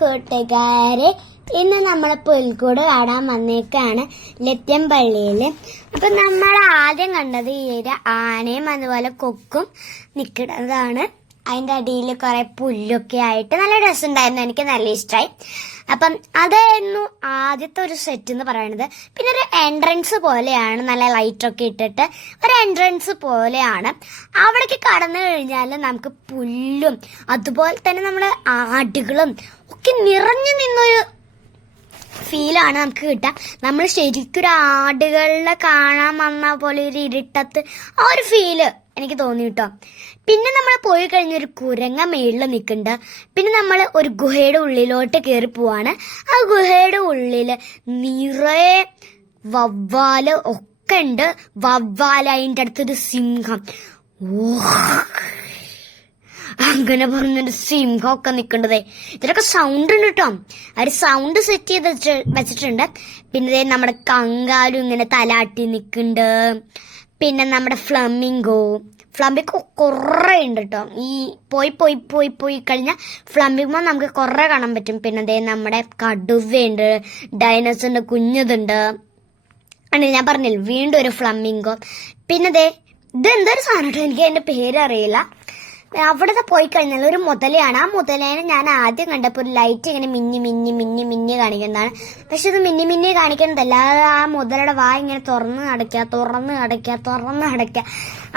കൂട്ടുകാരെ, ഇന്ന് നമ്മൾ പുൽക്കൂട് കാണാൻ വന്നേക്കാണ് ലത്യംപള്ളിയില്. അപ്പൊ നമ്മൾ ആദ്യം കണ്ടത് ഈ ഒരു ആനയും അതുപോലെ കൊക്കും നിൽക്കുന്നതാണ്. അതിന്റെ അടിയിൽ കുറെ പുല്ലൊക്കെ ആയിട്ട് നല്ല രസമുണ്ടായിരുന്നു. എനിക്ക് നല്ല ഇഷ്ടമായി. അപ്പം അതായിരുന്നു ആദ്യത്തെ ഒരു സെറ്റ് എന്ന് പറയുന്നത്. പിന്നെ ഒരു എൻട്രൻസ് പോലെയാണ്, നല്ല ലൈറ്റൊക്കെ ഇട്ടിട്ട് ഒരു എൻട്രൻസ് പോലെയാണ്. അവിടേക്ക് കടന്നു കഴിഞ്ഞാൽ നമുക്ക് പുല്ലും അതുപോലെ തന്നെ നമ്മുടെ ആടുകളും ഒക്കെ നിറഞ്ഞു നിന്നൊരു ഫീലാണ് നമുക്ക് കിട്ടുക. നമ്മൾ ശരിക്കും ഒരു ആടുകളിലെ കാണാൻ വന്ന പോലെ ഒരു ഇരുട്ടത്ത് ആ ഒരു ഫീല് എനിക്ക് തോന്നി കേട്ടോ. പിന്നെ നമ്മൾ പോയി കഴിഞ്ഞ ഒരു കുരങ്ങ മേളിൽ നിൽക്കുന്നുണ്ട്. പിന്നെ നമ്മൾ ഒരു ഗുഹയുടെ ഉള്ളിലോട്ട് കയറി പോവാണ്. ആ ഗുഹയുടെ ഉള്ളില് നിറയെ വവ്വാല് ഒക്കെ ഉണ്ട്. വവ്വാല്, അതിൻ്റെ അടുത്തൊരു സിംഹം, അങ്ങനെ പറഞ്ഞൊരു സിംഹം ഒക്കെ നിൽക്കേണ്ടതേ. ഇതിലൊക്കെ സൗണ്ട് ഉണ്ട് കേട്ടോ. അവര് സൗണ്ട് സെറ്റ് ചെയ്ത് വെച്ചിട്ടുണ്ട്. പിന്നെ നമ്മുടെ കങ്കാരു ഇങ്ങനെ തലാട്ടി നിൽക്കുന്നുണ്ട്. പിന്നെ നമ്മുടെ ഫ്ലമിംഗോ കുറെ ഉണ്ട് കേട്ടോ. ഈ പോയി പോയി പോയി പോയി കഴിഞ്ഞാൽ ഫ്ലമിംഗോ നമുക്ക് കുറെ കാണാൻ പറ്റും. പിന്നെ അതേ നമ്മുടെ കടുവയുണ്ട്, ഡൈനോസറിന്റെ കുഞ്ഞതുണ്ട്. അങ്ങനെ ഞാൻ പറഞ്ഞില്ല, വീണ്ടും ഒരു ഫ്ലമിംഗോ. പിന്നെ ദേ ഇതെന്തൊരു സാധനം കേട്ടോ, എനിക്ക് അതിന്റെ പേരറിയില്ല. അവിടുത്തെ പോയി കഴിഞ്ഞാൽ ഒരു മുതലയാണ്. ആ മുതലേനെ ഞാൻ ആദ്യം കണ്ടപ്പോൾ ഒരു ലൈറ്റ് ഇങ്ങനെ മിന്നി മിന്നി മിന്നി മിന്നി കാണിക്കുന്നതാണ്. പക്ഷെ ഇത് മിന്നി മിന്നി കാണിക്കുന്നതല്ല, ആ മുതലയുടെ വായ ഇങ്ങനെ തുറന്ന് അടയ്ക്കുക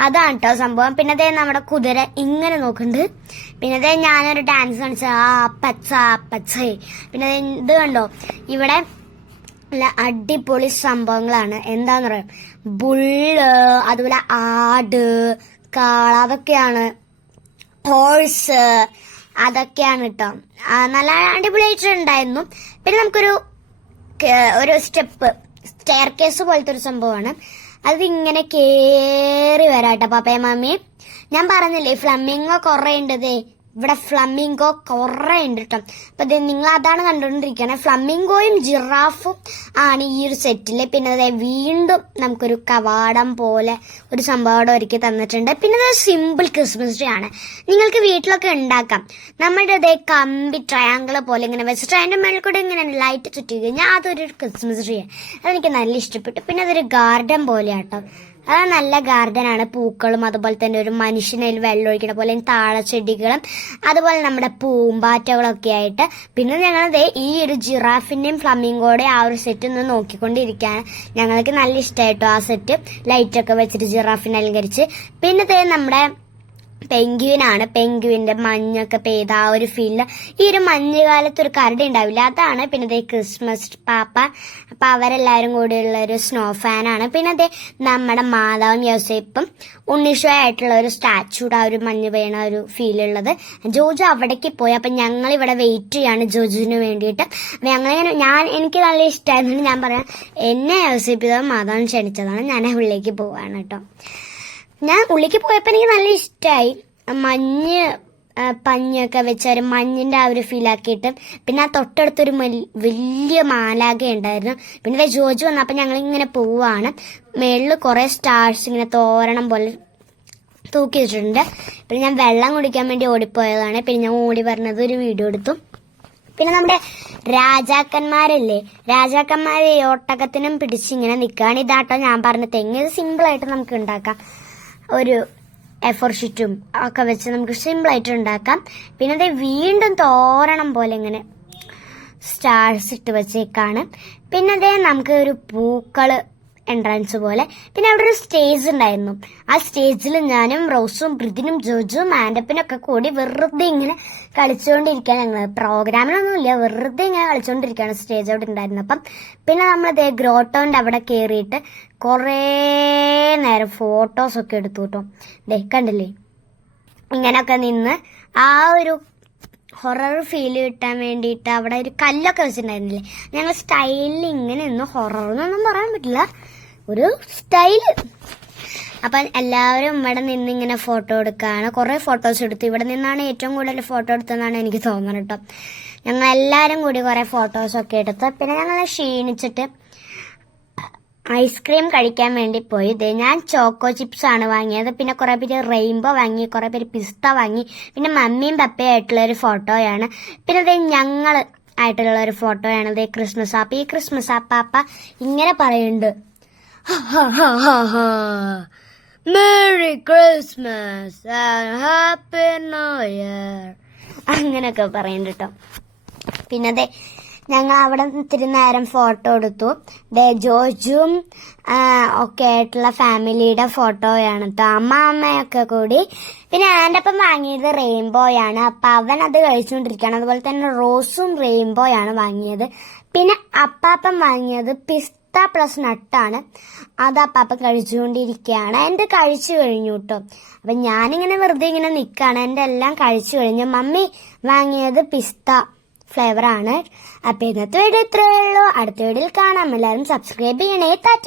അതാണ് കേട്ടോ സംഭവം. പിന്നെ അതേ നമ്മുടെ കുതിര ഇങ്ങനെ നോക്കുന്നുണ്ട്. പിന്നെ അതേ ഞാനൊരു ഡാൻസ് കാണിച്ച പച്ച. പിന്നെ ഇത് കണ്ടോ, ഇവിടെ നല്ല അടിപൊളി സംഭവങ്ങളാണ്. എന്താന്ന് പറയാം, ബുള്ള്, അതുപോലെ ആട്, കാള, അതൊക്കെയാണ്. ഹോഴ്സ്, അതൊക്കെയാണ് കേട്ടോ. നല്ല അടിപൊളിയായിട്ടുണ്ടായിരുന്നു. പിന്നെ നമുക്കൊരു സ്റ്റെയർ കേസ് പോലത്തെ ഒരു സംഭവമാണ്. അതിങ്ങനെ കേറി വരാട്ടോ പാപ്പയും മമ്മിയും. ഞാൻ പറഞ്ഞില്ലേ ഫ്ലമിംഗോ കുറെ ഉണ്ട്. ഇവിടെ ഫ്ലമിംഗോ കുറെ ഉണ്ട് കേട്ടോ. അപ്പൊ നിങ്ങൾ അതാണ് കണ്ടുകൊണ്ടിരിക്കുകയാണ്. ഫ്ലമിംഗോയും ജിറാഫും ആണ് ഈ ഒരു സെറ്റില്. പിന്നെ അതെ വീണ്ടും നമുക്കൊരു കവാടം പോലെ ഒരു സംഭവം ഒരുക്കി തന്നിട്ടുണ്ട്. പിന്നെ അത് സിമ്പിൾ ക്രിസ്മസ് ട്രീ ആണ്. നിങ്ങൾക്ക് വീട്ടിലൊക്കെ ഉണ്ടാക്കാം. നമ്മുടെ അതേ കമ്പി ട്രയാങ്കിൾ പോലെ ഇങ്ങനെ വെച്ചിട്ട് അതിന്റെ മേളിൽ കൂടെ ഇങ്ങനെ ലൈറ്റ് ചുറ്റി കഴിഞ്ഞാൽ അതൊരു ക്രിസ്മസ് ട്രീ. അതെനിക്ക് നല്ല ഇഷ്ടപ്പെട്ടു. പിന്നെ അതൊരു ഗാർഡൻ പോലെയാട്ടോ. അത് നല്ല ഗാർഡൻ ആണ്. പൂക്കളും അതുപോലെ തന്നെ ഒരു മനുഷ്യനതിൽ വെള്ളം ഒഴിക്കണ പോലെ താഴെച്ചെടികളും അതുപോലെ നമ്മുടെ പൂമ്പാറ്റകളൊക്കെ ആയിട്ട്. പിന്നെ ഞങ്ങൾ ഈ ഒരു ജിറാഫിന്റെയും ഫ്ലമിംഗോടെ ആ ഒരു സെറ്റ് ഒന്ന് നോക്കിക്കൊണ്ടിരിക്കുകയാണ്. ഞങ്ങൾക്ക് നല്ല ഇഷ്ടമായിട്ടോ ആ സെറ്റ്. ലൈറ്റൊക്കെ വെച്ചിട്ട് ജിറാഫിനെ അലങ്കരിച്ച്. പിന്നെ നമ്മുടെ പെൻഗ്വിനാണ്. പെൻഗ്വിന്റെ മഞ്ഞൊക്കെ പെയ്ത ആ ഒരു ഫീല്. ഈ ഒരു മഞ്ഞുകാലത്ത് ഒരു കരടി ഉണ്ടാവില്ല, അതാണ്. പിന്നെ ക്രിസ്മസ് പാപ്പ. അപ്പൊ അവരെല്ലാരും കൂടിയുള്ള ഒരു സ്നോ ഫാനാണ്. പിന്നെ നമ്മുടെ മാതാവും യോസേപ്പും ഉണ്ണീഷോ ആയിട്ടുള്ള ഒരു സ്റ്റാച്യൂടെ ആ ഒരു മഞ്ഞ് പെയ്യണ ഒരു ഫീലുള്ളത്. ജോജു അവിടേക്ക് പോയി. അപ്പൊ ഞങ്ങൾ ഇവിടെ വെയിറ്റ് ചെയ്യാണ് ജോജുവിന് വേണ്ടിയിട്ട്. എനിക്ക് നല്ല ഇഷ്ടമായിരുന്നു. ഞാൻ പറയാം, എന്നെ യോസേപ്പിതവും മാതാവും ക്ഷണിച്ചതാണ്. ഞാൻ ഉള്ളിലേക്ക് പോവാണ് കേട്ടോ. ഞാൻ ഉള്ളിലേക്ക് പോയപ്പോൾ എനിക്ക് നല്ല ഇഷ്ടമായി. പഞ്ഞൊക്കെ വെച്ച മഞ്ഞിന്റെ ആ ഒരു ഫീലാക്കിയിട്ട്. പിന്നെ ആ തൊട്ടടുത്തൊരു വലിയ മാലാഖ ഉണ്ടായിരുന്നു. പിന്നെ ജോജു വന്നപ്പോൾ ഞങ്ങൾ ഇങ്ങനെ പോവാണ്. മേളിൽ കുറെ സ്റ്റാർസ് ഇങ്ങനെ തോരണം പോലെ തൂക്കി വെച്ചിട്ടുണ്ട്. പിന്നെ ഞാൻ വെള്ളം കുടിക്കാൻ വേണ്ടി ഓടിപ്പോയതാണ്. പിന്നെ ഞാൻ ഓടി പറഞ്ഞത് ഒരു വീഡിയോ എടുത്തു. പിന്നെ നമ്മുടെ രാജാക്കന്മാരല്ലേ, രാജാക്കന്മാരെ ഒട്ടകത്തിനും പിടിച്ചിങ്ങനെ നിൽക്കുകയാണ്. ഇതാട്ടോ ഞാൻ പറഞ്ഞ തെങ്ങ്. ഇത് സിമ്പിളായിട്ട് നമുക്ക് ഉണ്ടാക്കാം. ഒരു എ4 ഷീറ്റും ഒക്കെ വെച്ച് നമുക്ക് സിമ്പിളായിട്ട് ഉണ്ടാക്കാം. പിന്നെ അത് വീണ്ടും തോരണം പോലെ ഇങ്ങനെ സ്റ്റാർസ് ഇട്ട് വെച്ചേക്കാണ്. പിന്നെ അതേ നമുക്ക് ഒരു പൂക്കള് എൻട്രൻസ് പോലെ. പിന്നെ അവിടെ ഒരു സ്റ്റേജ് ഉണ്ടായിരുന്നു. ആ സ്റ്റേജിൽ ഞാനും റോസും ബ്രിതിനും ജോജും ആൻഡപ്പിനും ഒക്കെ കൂടി വെറുതെ ഇങ്ങനെ കളിച്ചുകൊണ്ടിരിക്കുകയാണ്. ഞങ്ങൾ പ്രോഗ്രാമിനൊന്നുമില്ല, വെറുതെ ഇങ്ങനെ കളിച്ചുകൊണ്ടിരിക്കുകയാണ് സ്റ്റേജ് അവിടെ ഉണ്ടായിരുന്നപ്പം. പിന്നെ നമ്മളതേ ഗ്രോട്ടോന്റെ അവിടെ കയറിയിട്ട് കുറേ നേരം ഫോട്ടോസൊക്കെ എടുത്തു കേട്ടോ. കണ്ടില്ലേ, ഇങ്ങനെയൊക്കെ നിന്ന് ആ ഒരു ഹൊറർ ഫീൽ കിട്ടാൻ വേണ്ടിയിട്ട് അവിടെ ഒരു കല്ലൊക്കെ വെച്ചിട്ടുണ്ടായിരുന്നില്ലേ. ഞങ്ങൾ സ്റ്റൈലിൽ ഇങ്ങനെ നിന്ന്, ഹൊറർ എന്നൊന്നും പറയാൻ പറ്റില്ല, ഒരു സ്റ്റൈല്. അപ്പം എല്ലാവരും ഇവിടെ നിന്ന് ഇങ്ങനെ ഫോട്ടോ എടുക്കുകയാണ്. കുറേ ഫോട്ടോസ് എടുത്തു. ഇവിടെ നിന്നാണ് ഏറ്റവും കൂടുതൽ ഫോട്ടോ എടുത്തതെന്നാണ് എനിക്ക് തോന്നുന്നത് കേട്ടോ. ഞങ്ങൾ എല്ലാവരും കൂടി കുറേ ഫോട്ടോസൊക്കെ എടുത്ത്. പിന്നെ ഞങ്ങൾ ക്ഷീണിച്ചിട്ട് ഐസ്ക്രീം കഴിക്കാൻ വേണ്ടി പോയി. ഞാൻ ചോക്കോ ചിപ്സ് ആണ് വാങ്ങിയത്. പിന്നെ കുറെ പേര് റെയിൻബോ വാങ്ങി, കുറെ പേര് പിസ്ത വാങ്ങി. പിന്നെ മമ്മിയും പപ്പയും ആയിട്ടുള്ള ഒരു ഫോട്ടോയാണ്. പിന്നെ ഞങ്ങൾ ആയിട്ടുള്ള ഒരു ഫോട്ടോയാണ് ക്രിസ്മസ് ആപ്പ്. ഈ ക്രിസ്മസ് ആപ്പാപ്പ ഇങ്ങനെ പറയുന്നുണ്ട്, merry Christmas and happy new year, അങ്ങനെയൊക്കെ പറയുന്നുണ്ട് കേട്ടോ. പിന്നെ ഞങ്ങൾ അവിടെ ഇത്തിരി നേരം ഫോട്ടോ എടുത്തു. ജോജും ഒക്കെ ആയിട്ടുള്ള ഫാമിലിയുടെ ഫോട്ടോയാണ് കേട്ടോ, അമ്മയൊക്കെ കൂടി. പിന്നെ എൻ്റെ ഒപ്പം വാങ്ങിയത് റെയിൻബോയാണ്. അപ്പൊ അവൻ അത് കഴിച്ചുകൊണ്ടിരിക്കുകയാണ്. അതുപോലെ തന്നെ റോസും റെയിൻബോയാണ് വാങ്ങിയത്. പിന്നെ അപ്പാപ്പൻ വാങ്ങിയത് പിസ്ത പ്ലസ് നട്ടാണ്. അത് അപ്പാപ്പൻ കഴിച്ചുകൊണ്ടിരിക്കുകയാണ്. എൻ്റെ കഴിച്ചു കഴിഞ്ഞു കേട്ടോ. അപ്പൊ ഞാനിങ്ങനെ വെറുതെ ഇങ്ങനെ നിൽക്കുകയാണ്. എൻ്റെ എല്ലാം കഴിച്ചു കഴിഞ്ഞു. മമ്മി വാങ്ങിയത് പിസ്ത ഫ്ലേവർ ആണ്. അപ്പൊ ഇന്നത്തെ വീഡിയോ ഇത്രയേ ഉള്ളൂ. അടുത്ത വീഡിയോയിൽ കാണാം. എല്ലാവരും സബ്സ്ക്രൈബ് ചെയ്യണേ. ടാറ്റ.